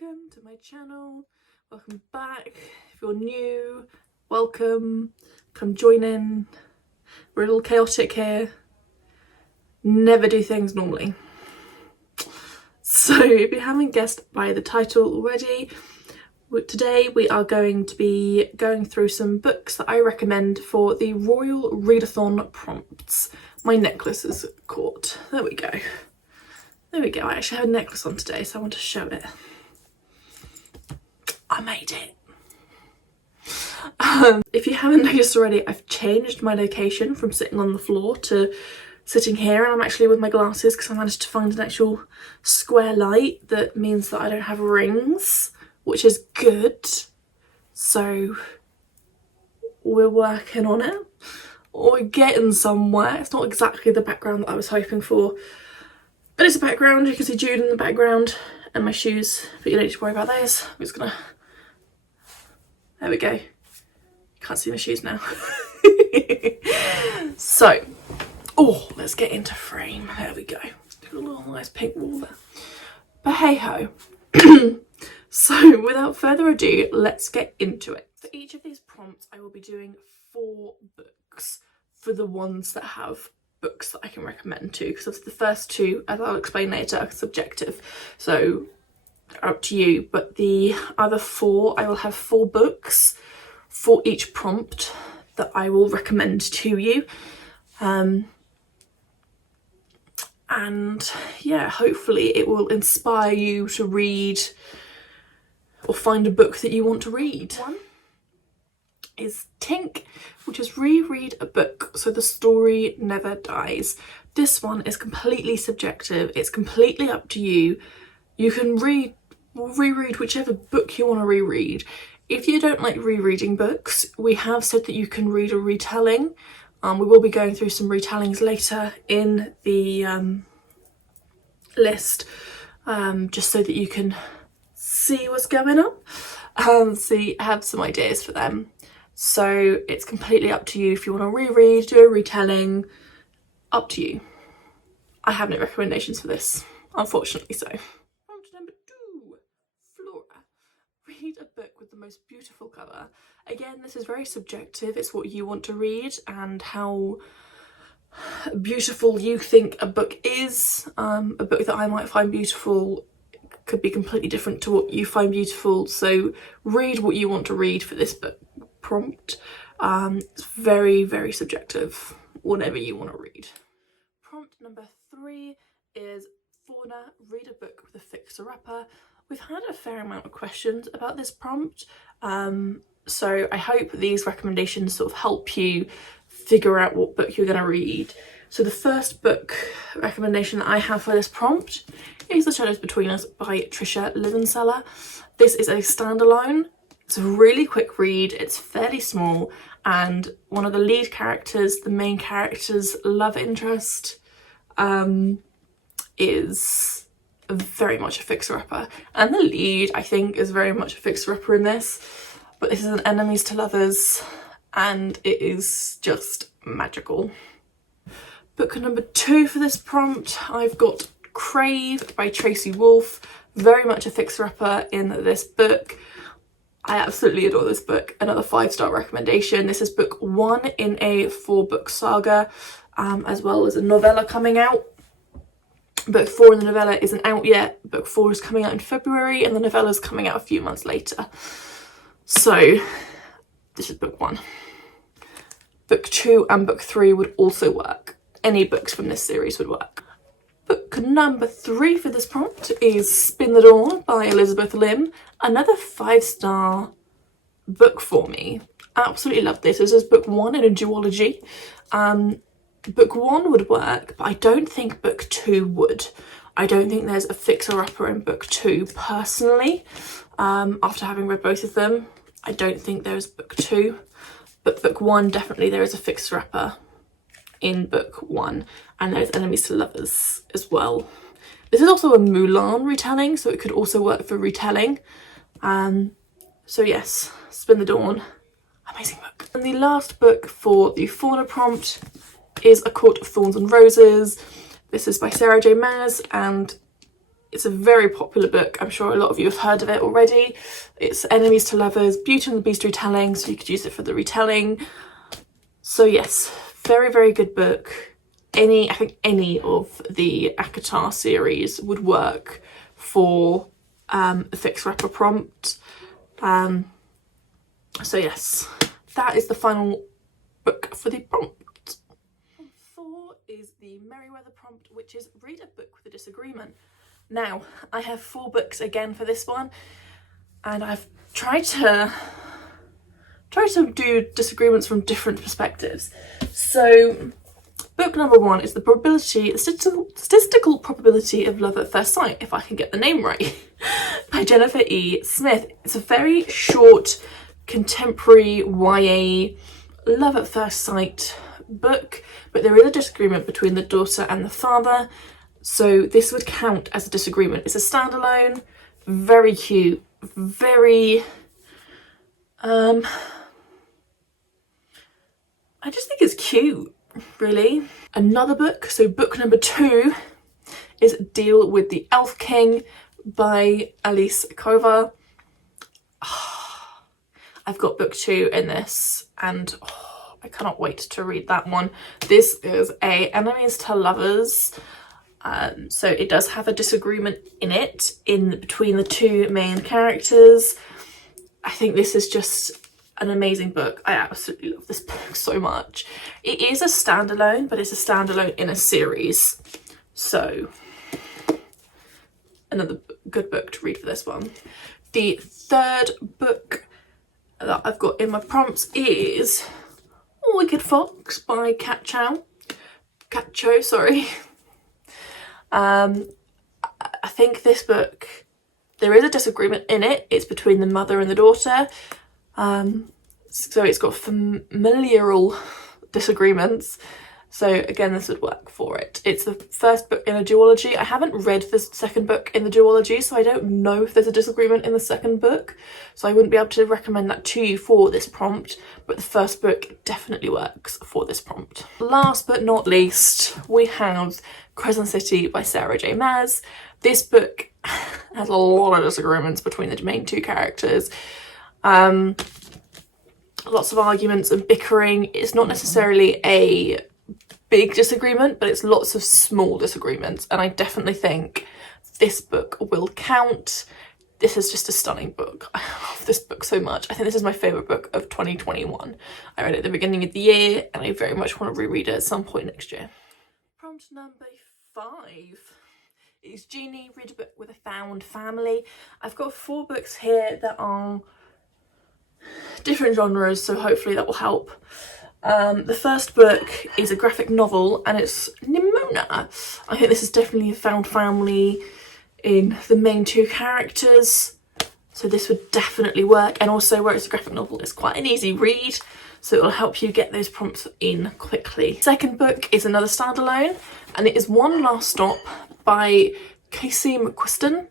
welcome to my channel. Welcome back. If you're new, welcome. Come join in. We're a little chaotic here. Never do things normally. So if you haven't guessed by the title already, today we are going to be going through some books that I recommend for the Royal Readathon prompts. My necklace is caught. There we go. There we go. I actually have a necklace on today, so I want to show it. I made it. If you haven't noticed already, I've changed my location from sitting on the floor to sitting here, and I'm actually with my glasses because I managed to find an actual square light that means that I don't have rings, which is good. So we're working on it. We're getting somewhere. It's not exactly the background that I was hoping for, but it's a background. You can see Jude in the background and my shoes, but you don't need to worry about those. I'm just gonna, there we go. You can't see my shoes now. So, oh, let's get into frame. There we go. A little nice pink wall there. But hey ho. So without further ado, let's get into it. For each of these prompts, I will be doing 4 books for the ones that have books that I can recommend to, because the first 2, as I'll explain later, are subjective, so they're up to you. But the other 4, I will have 4 books for each prompt that I will recommend to you. And yeah, hopefully it will inspire you to read or find a book that you want to read. One is Tink, which is reread a book so the story never dies. This one is completely subjective. It's completely up to you. You can reread whichever book you want to reread. If you don't like rereading books, we have said that you can read a retelling. We will be going through some retellings later in the list, just so that you can see what's going on and have some ideas for them. So it's completely up to you if you want to reread, do a retelling, up to you. I have no recommendations for this, unfortunately so. Prompt number 2, Flora. Read a book with the most beautiful cover. Again, this is very subjective. It's what you want to read and how beautiful you think a book is. A book that I might find beautiful could be completely different to what you find beautiful. So read what you want to read for this book prompt. It's very, very subjective, whatever you want to read. Prompt number 3 is Fauna. Read a book with a fixer-upper. We've had a fair amount of questions about this prompt, so I hope these recommendations sort of help you figure out what book you're going to read. So the first book recommendation that I have for this prompt is The Shadows Between Us by Trisha Livenseller. This is a standalone. It's a really quick read. It's fairly small, and one of the lead characters, the main character's love interest, is very much a fixer-upper, and the lead, I think, is very much a fixer-upper in this, but this is an enemies to lovers, and it is just magical. Book number 2 for this prompt, I've got Crave by Tracy Wolfe. Very much a fixer-upper in this book. I absolutely adore this book. Another 5-star recommendation. This is book 1 in a 4-book saga, as well as a novella coming out. Book 4 in the novella isn't out yet. Book 4 is coming out in February, and the novella is coming out a few months later. So this is book 1. Book 2 and book 3 would also work. Any books from this series would work. Book number 3 for this prompt is Spin the Dawn by Elizabeth Lim. Another 5-star book for me. Absolutely love this. This is book 1 in a duology. Book 1 would work, but I don't think book 2 would. I don't think there's a fixer-upper in book 2 personally. After having read both of them, I don't think there is book 2. But book 1, definitely there is a fixer-upper in book 1, and there's enemies to lovers as well. This is also a Mulan retelling, so it could also work for retelling. So yes, Spin the Dawn, amazing book. And the last book for the Fauna prompt is A Court of Thorns and Roses. This is by Sarah J Maas, and It's a very popular book. I'm sure a lot of you have heard of it already. It's Enemies to Lovers, Beauty and the Beast retelling, so you could use it for the retelling. So yes, very, very good book. I think any of the ACOTAR series would work for a Fixer Upper prompt. So yes, that is the final book for the prompt. 4 is the Merryweather prompt, which is read a book with a disagreement. Now, I have 4 books again for this one, and I've tried to do disagreements from different perspectives. So, book number 1 is the statistical probability of love at first sight, if I can get the name right, by Jennifer E. Smith. It's a very short, contemporary YA love at first sight book, but there is a disagreement between the daughter and the father, so this would count as a disagreement. It's a standalone, very cute, very I just think it's cute, really. Another book, so book number 2 is Deal with the Elf King by Alice Kova. I've got book 2 in this, and I cannot wait to read that one. This is a enemies to lovers, so it does have a disagreement in it between the 2 main characters. I think this is just an amazing book. I absolutely love this book so much. It is a standalone, but it's a standalone in a series, so another good book to read for this one. The 3rd book that I've got in my prompts is Wicked Fox by Kat Cho. I think this book, there is a disagreement in it. It's between the mother and the daughter. So it's got familial disagreements. So again, this would work for it. It's the first book in a duology. I haven't read the second book in the duology, so I don't know if there's a disagreement in the second book. So I wouldn't be able to recommend that to you for this prompt, but the first book definitely works for this prompt. Last but not least, we have Crescent City by Sarah J. Maas. This book has a lot of disagreements between the main 2 characters. Lots of arguments and bickering. It's not necessarily a big disagreement, but it's lots of small disagreements, and I definitely think this book will count. This is just a stunning book. I love this book so much. I think this is my favourite book of 2021. I read it at the beginning of the year, and I very much want to reread it at some point next year. Prompt number 5 is Genie, read a book with a found family. I've got 4 books here that are different genres, so hopefully that will help. The first book is a graphic novel, and it's Nimona. I think this is definitely a found family in the main 2 characters, so this would definitely work. And also, where it's a graphic novel, it's quite an easy read, so it'll help you get those prompts in quickly. Second book is another standalone, and it is One Last Stop by Casey McQuiston.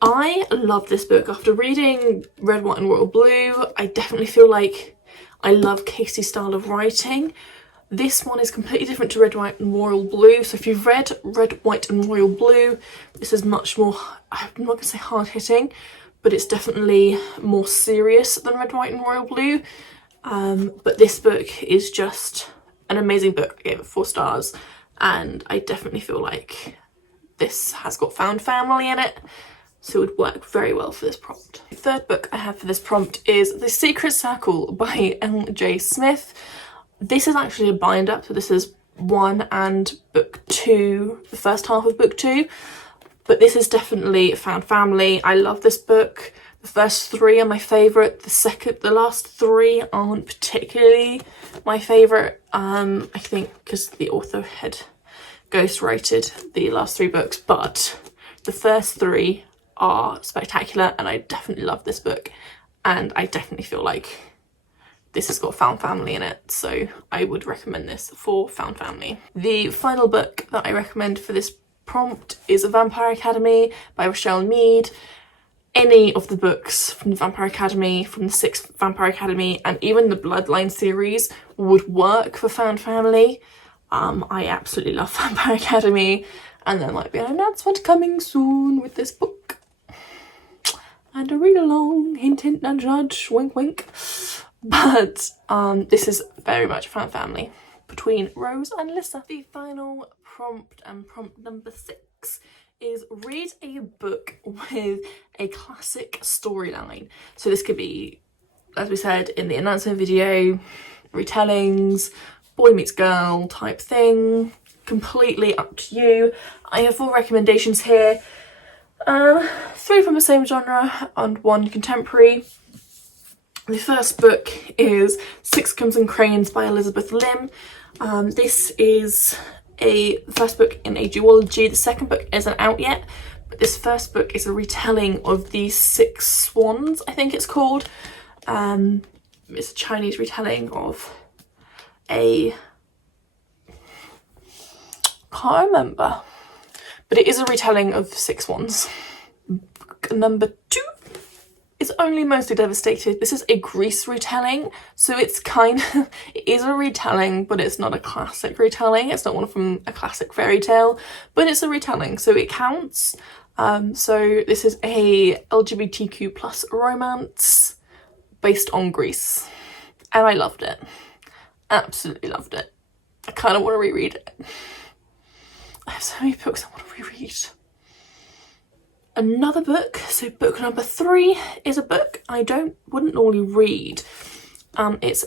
I love this book. After reading Red, White and Royal Blue, I definitely feel like I love Casey's style of writing. This one is completely different to Red, White and Royal Blue. So if you've read Red, White and Royal Blue, this is much more, I'm not going to say hard-hitting, but it's definitely more serious than Red, White and Royal Blue. But this book is just an amazing book. I gave it 4 stars, and I definitely feel like this has got found family in it, so it would work very well for this prompt. The 3rd book I have for this prompt is The Secret Circle by L.J. Smith. This is actually a bind-up, so this is 1 and book 2, the first half of book 2. But this is definitely found family. I love this book. The first 3 are my favourite. The last 3 aren't particularly my favourite. I think because the author had ghostwrited the last 3 books, but the first 3 are spectacular, and I definitely love this book, and I definitely feel like this has got found family in it, so I would recommend this for found family. The final book that I recommend for this prompt is A Vampire Academy by Rochelle Mead. Any of the books from the Vampire Academy, from the 6th Vampire Academy, and even the Bloodline series would work for found family. I absolutely love Vampire Academy, and there might be an announcement coming soon with this book. And a read along, hint hint nudge nudge, wink wink. But this is very much a fan family between Rose and Lissa. The final prompt, and prompt number 6, is read a book with a classic storyline. So this could be, as we said in the announcement video, retellings, boy meets girl type thing, completely up to you. I have 4 recommendations here, 3 from the same genre and 1 contemporary. The first book is Six Crimson Cranes by Elizabeth Lim. This is the first book in a duology. The second book isn't out yet, but this first book is a retelling of the Six Swans, I think it's called. It's a Chinese retelling of can't remember, but it is a retelling of Six Swans. Book number 2 is Only Mostly Devastated. This is a Greece retelling, so it's kind of, it is a retelling, but it's not a classic retelling. It's not one from a classic fairy tale, but it's a retelling, so it counts. So this is a LGBTQ plus romance based on Greece, and I loved it. Absolutely loved it. I kind of want to reread it. I have so many books I want to reread. Another book, so book number 3 is a book I wouldn't normally read. It's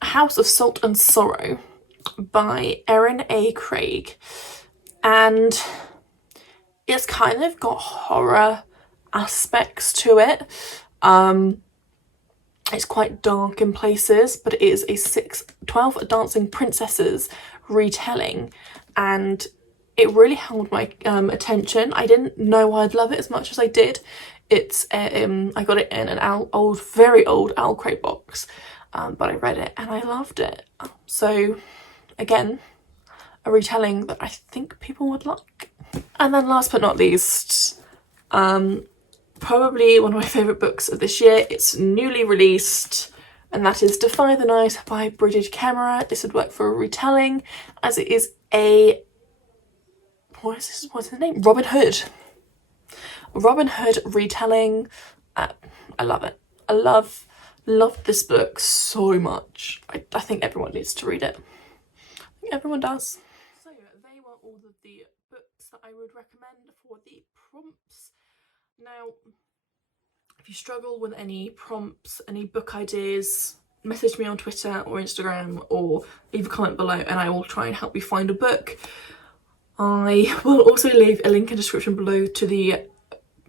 House of Salt and Sorrow by Erin A. Craig, and it's kind of got horror aspects to it. It's quite dark in places, but it is a 12 Dancing Princesses retelling, and it really held my attention. I didn't know I'd love it as much as I did. It's I got it in an very old Owl Crate box, but I read it and I loved it. So again, a retelling that I think people would like. And then last but not least, probably one of my favourite books of this year. It's newly released, and that is Defy the Night by Bridget Kemmerer. This would work for a retelling, as it is a what's the name? Robin Hood retelling. I love it. I love this book so much. I think everyone needs to read it. I think everyone does. So they were all of the books that I would recommend for the prompts. Now, if you struggle with any prompts, any book ideas, message me on Twitter or Instagram, or leave a comment below and I will try and help you find a book. I will also leave a link in the description below to the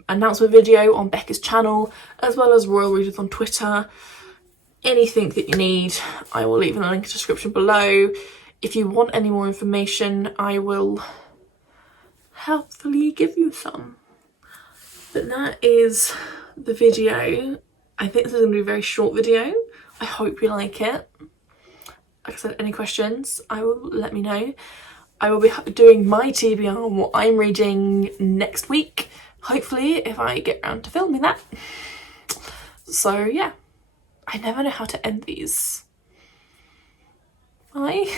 announcement video on Becca's channel, as well as Royal Readathon on Twitter. Anything that you need, I will leave in the link in the description below. If you want any more information, I will helpfully give you some. But that is the video. I think this is going to be a very short video. I hope you like it. Like I said, any questions, let me know. I will be doing my TBR on what I'm reading next week, hopefully, if I get around to filming that. So yeah, I never know how to end these. Bye.